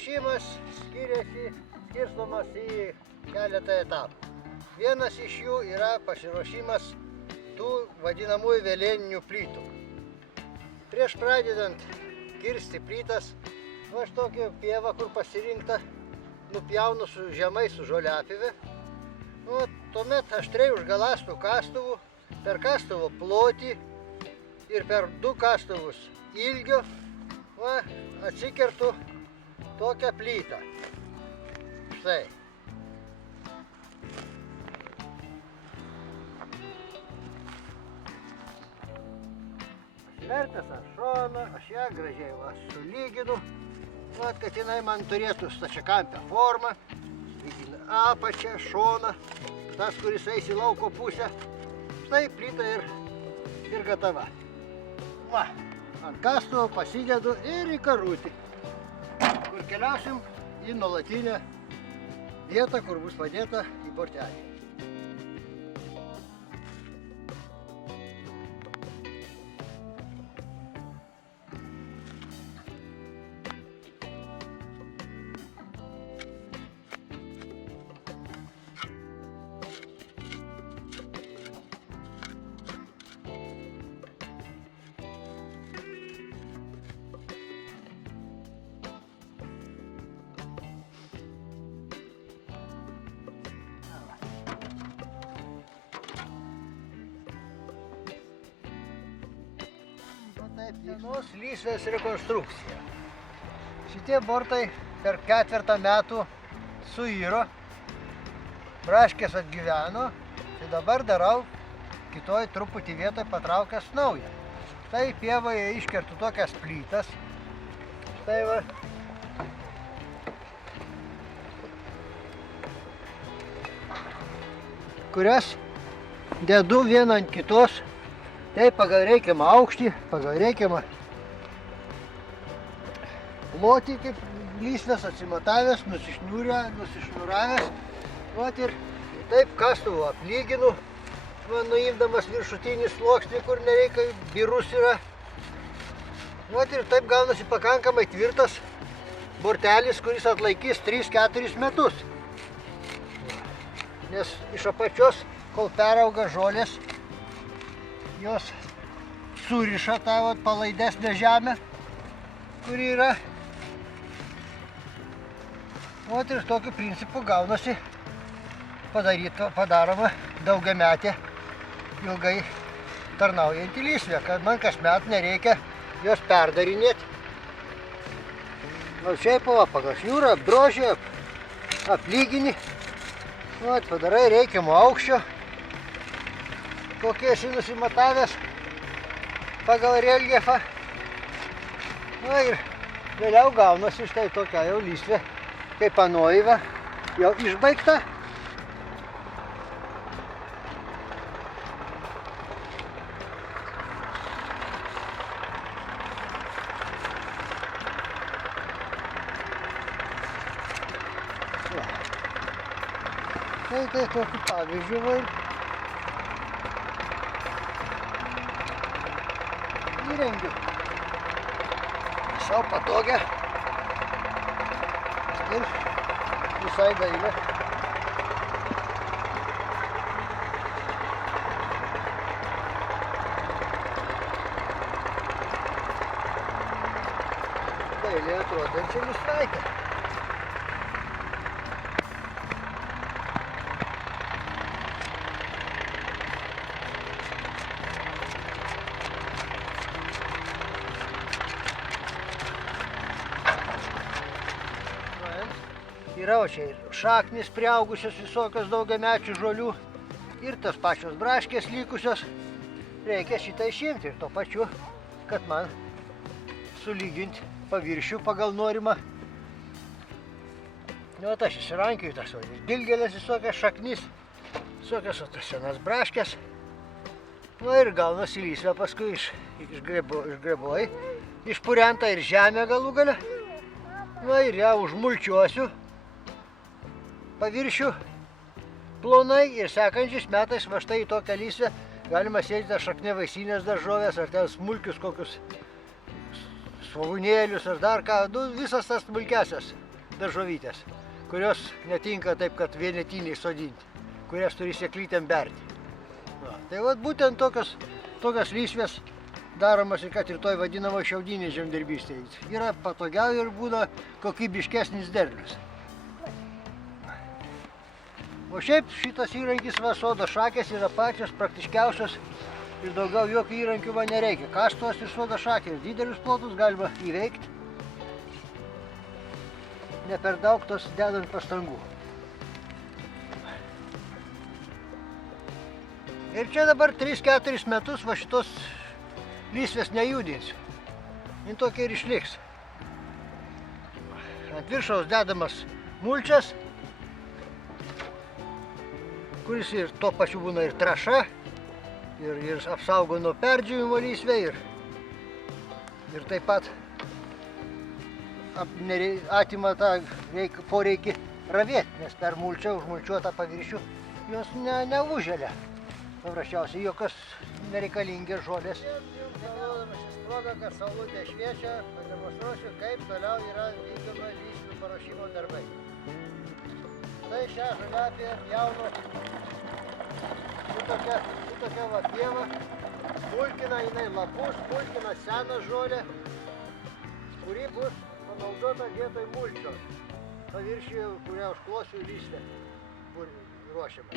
Pasiruošimas skirstomas į keletą etapų. Vienas iš jų yra pasiruošimas tų vadinamųjų velėninių plytų. Prieš pradedant kirsti plytas, aš tokią pievą, kur pasirinkta, nupjaunu žemai su žoliapjove. Tuomet aštriai užgalastų kastuvų, per kastuvo plotį ir per 2 kastuvus ilgio atsikertu tokią plytą. Štai. Vertęs ant šono, aš ją gražiai sulyginu, kad jinai man turėtų stačiakampę formą, lyginu apačią, šoną, tas, kuris eis į lauko pusę. Štai plyta ir gatava. Ant kastuvo pasidedu ir į karutį, kur keliausim į nuolatinę vietą, kur bus padėta į bortelį. Senos lysvės rekonstrukcija. Šitie bortai per 4 metų suiro, braškės atgyveno, tai dabar darau kitoj truputį vietoj patraukęs naują. Štai pievoje iškertu tokias plytas. Štai va. Kurias dedu vieną ant kitos. Tai pagal reikiamą aukštį, pagal reikiamą plotį, kaip lysvės atsimatavęs, nusišniūravęs. Ir taip kastuvu aplyginu, nuimdamas viršutinį sluoksnį, kur nereikia, birus yra. Ir taip gaunasi pakankamai tvirtas bortelis, kuris atlaikys 3-4 metus. Nes iš apačios, kol perauga žolės, jos suriša tą palaidesnę žemę, kuri yra. Ir tokiu principu gaunasi padaroma daugiametė, ilgai tarnaujantį lysvę, kad man kasmet nereikia jos perdarinėti. Šiaip pagal šniūrą apdroži, aplygini, padarai reikiamo aukščio, kokie esi nusimatavęs pagal reljefą. Ir vėliau gaunasi štai tokia jau lysvė, kaip anoji, jau išbaigta. Tai tokiu pavyzdžiu įrengiu savo patogią ir visai dailę. Dailiai atrodančią lysvaitę. Yra čia ir šaknis priaugusios visokios daugiamečių žolių ir tas pačios braškės likusios. Reikia šitą išimti ir to pačiu, kad man sulyginti paviršių pagal norimą. Aš įsirankioju tas dilgėlės visokias šaknis, visokias senas braškės. Ir gaunasi lysvė paskui išgrebuoji, išpurenta ir žemė galų gale. Ir ją užmulčiuosiu paviršių plonai ir sekančiais metais va štai į tokią lysvę galima sėti šakniavaisinės daržovės ar ten smulkius kokius svogūnėlius ar dar ką, visas tas smulkesias daržovytės, kurios netinka taip, kad vienetiniai sodinti, kurias turi sėklytėm berti. Va. Tai vat būtent tokios lysvės daromas ir kad ir toj vadinamo šiaudinė žemdirbystė. Yra patogiau ir būna kokybiškesnis derlius. O šiaip šitas įrankis sodo šakės yra pačios praktiškiausios ir daugiau jokių įrankių man nereikia. Kastos ir sodo šakė ir didelius plotus galima įveikti, ne per daug tos dedant pastangų. Ir čia dabar 3-4 metus va šitos lysvės nejudinsiu. Jin tokia ir išliks. Ant viršaus dedamas mulčias, kuris ir tuo pačiu būna ir trąša, ir apsaugo nuo perdžiūvimo lysvę, ir taip pat atima tą poreikį ravėti, nes per mulčią užmulčiuotą paviršių jos neužželia. Paprasčiausiai jokios nereikalingos žolės. Naudodamas progą, kad saulutė šviečia, pademonstruosiu, kaip toliau yra vykdoma lysvių paruošimo darbai. Tai šią žaliapę jaunu šitokia va pieva, smulkina jinai lapus, smulkina seną žolę, kuri bus panaudota vietoj mulčio, paviršiuje, kurią užklosiu lysvę ruošiama.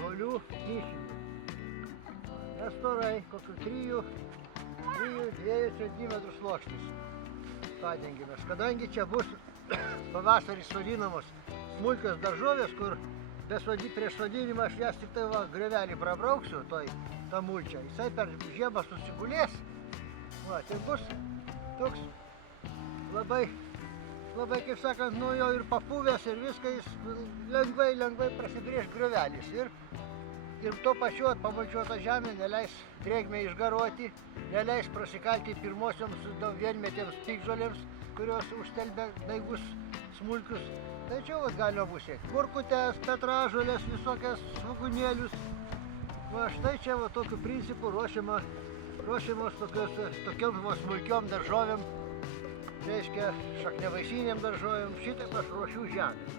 Žolių kyšinių. Nestorai, kokių 3-2 cm sluoksnis padengimas. Kadangi čia bus pavasarį sodinamos smulkios daržovės, kur prieš sodinimą aš jas tik tai griovelį prabrauksiu, tą mulčią. Jisai per žiemą susigulės. Va, tai bus toks labai, kaip sakant, nu jau ir papuvęs ir viską jis lengvai prasibrėž griovelis. Ir tuo pačiu pamulčiuota žemė neleis drėgmę išgaruoti, neleis prasikalti pirmosioms vienmetėms piktžolėms, kurios užstelbia daigus smulkius. Tai čia galima bus siekti kurkutes, petražolės, visokias svogūnėlius. Va štai čia tokiu principu ruošiamos tokiom smulkiom daržovėm, reiškia šakniavaisynėm daržovėm, šitaip aš ruošiu žemę.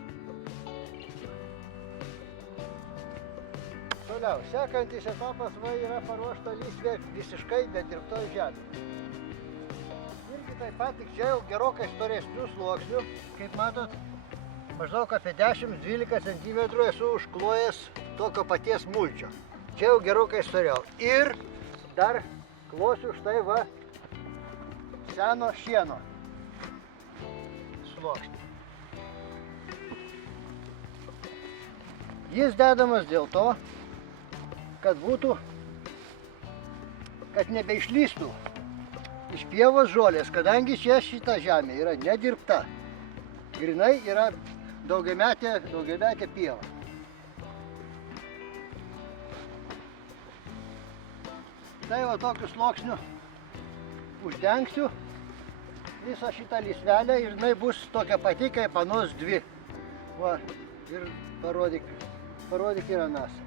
Toliau, sekantis etapas yra paruošta lysvė visiškai nedirbtoj žemė. Irgi taip pat, tik čia jau gerokai storesnių sluoksnių, kaip matot, maždaug apie 10-12 cm esu užklojęs tokio paties mulčio. Čia jau gerokai storiau. Ir dar klosiu štai va seno šieno sluoksnį. Jis dedamas dėl to, kad nebeišlystų iš pievos žolės, kadangi čia šita žemė yra nedirbta. Grinai yra daugiametė pieva. Tai va tokiu sluoksniu uždengsiu visą šitą lysvelę ir jinai bus tokia pati kaip anos dvi. Va, ir parodyk ir anas.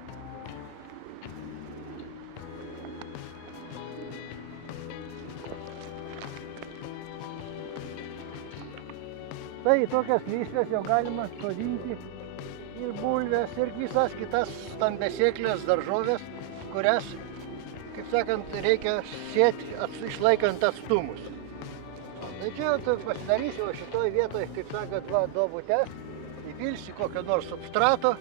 Tai tokias lysves jau galima sodinti ir bulves, ir visas kitas stambesėklės daržovės, kurias, kaip sakant, reikia sėti išlaikant atstumus. Tai čia pasidarysiu šitoj vietoj, kaip sakant, duobutes, įpilsi kokio nors substrato,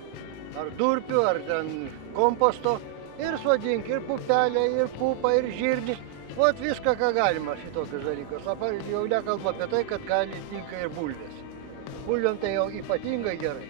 ar durpių, ar ten komposto ir sodink ir pupelę, ir pupą, ir žirnį. Vat viską, ką galima šitokius dalykus. Dabar jau nekalbu apie tai, kad gali tinka ir bulvės. Bulvėm tai jau ypatingai gerai.